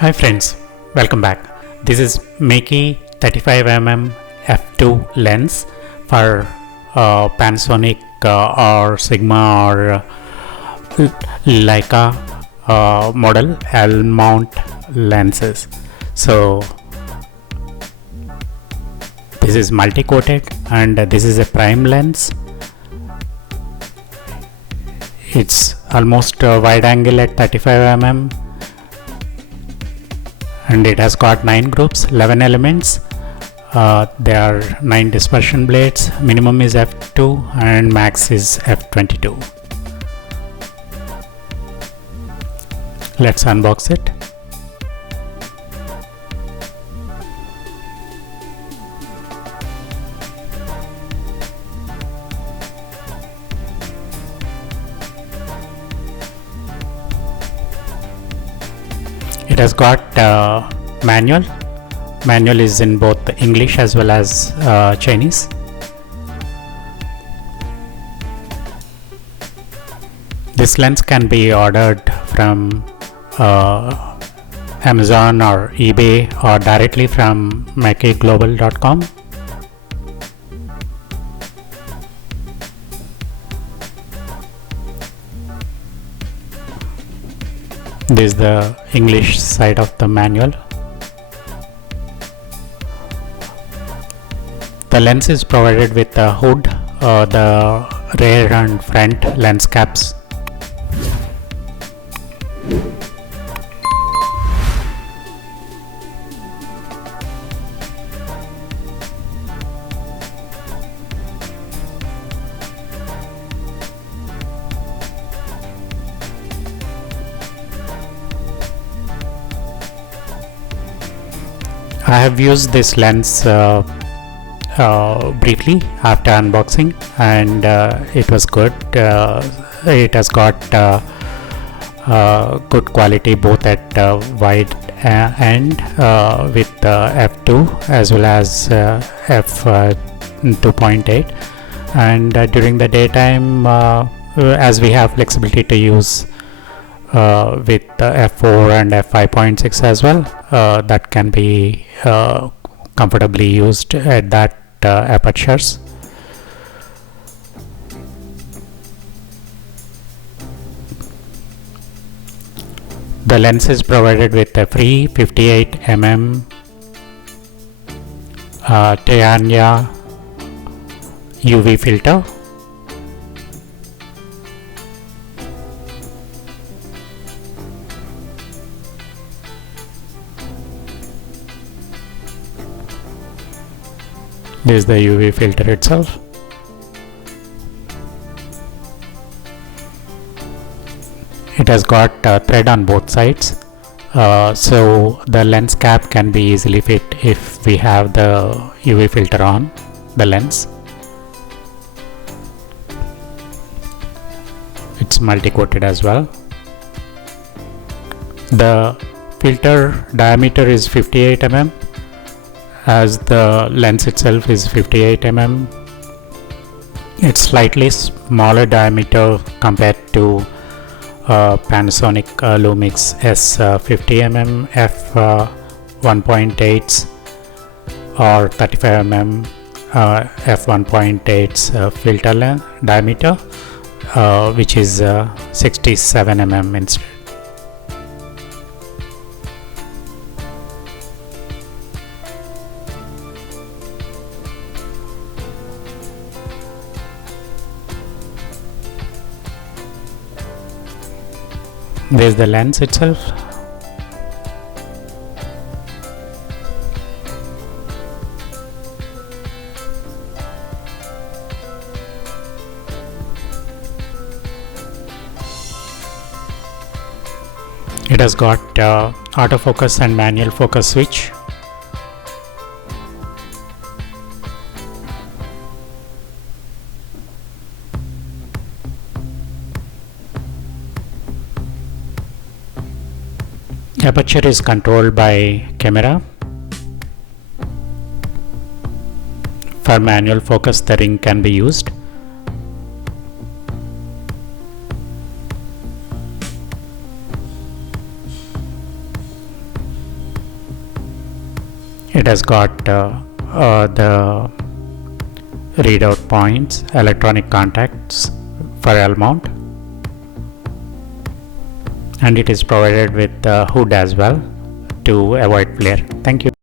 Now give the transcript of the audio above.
Hi friends, welcome back. This is Meike 35mm f2 lens for Panasonic or Sigma or Leica model L mount lenses. So this is multi-coated and this is a prime lens. It's almost wide angle at 35mm and it has got 9 groups, 11 elements. There are 9 dispersion blades. Minimum is f2 and max is f22. Let's unbox it. It has got manual. Manual is in both English as well as Chinese. This lens can be ordered from Amazon or eBay or directly from MeikeGlobal.com. This is the English side of the manual. The lens is provided with the hood, the rear and front lens caps. I have used this lens briefly after unboxing and it was good. It has got good quality both at wide end with f2 as well as f2.8, and during the daytime as we have flexibility to use with f4 and f5.6 as well, that can be comfortably used at that apertures. The lens is provided with a free 58mm Teyanya UV filter. This is the UV filter itself. It has got thread on both sides, so the lens cap can be easily fit if we have the UV filter on the lens. It's multi-coated as well. The filter diameter is 58mm, as the lens itself is 58mm. It's slightly smaller diameter compared to Panasonic Lumix S50mm f1.8s or 35mm f1.8s filter diameter, which is 67mm instead. There is the lens itself. It has got autofocus and manual focus switch. Aperture is controlled by camera. For manual focus, the ring can be used. It has got the readout points, electronic contacts for L mount, and it is provided with the hood as well to avoid flare. Thank you.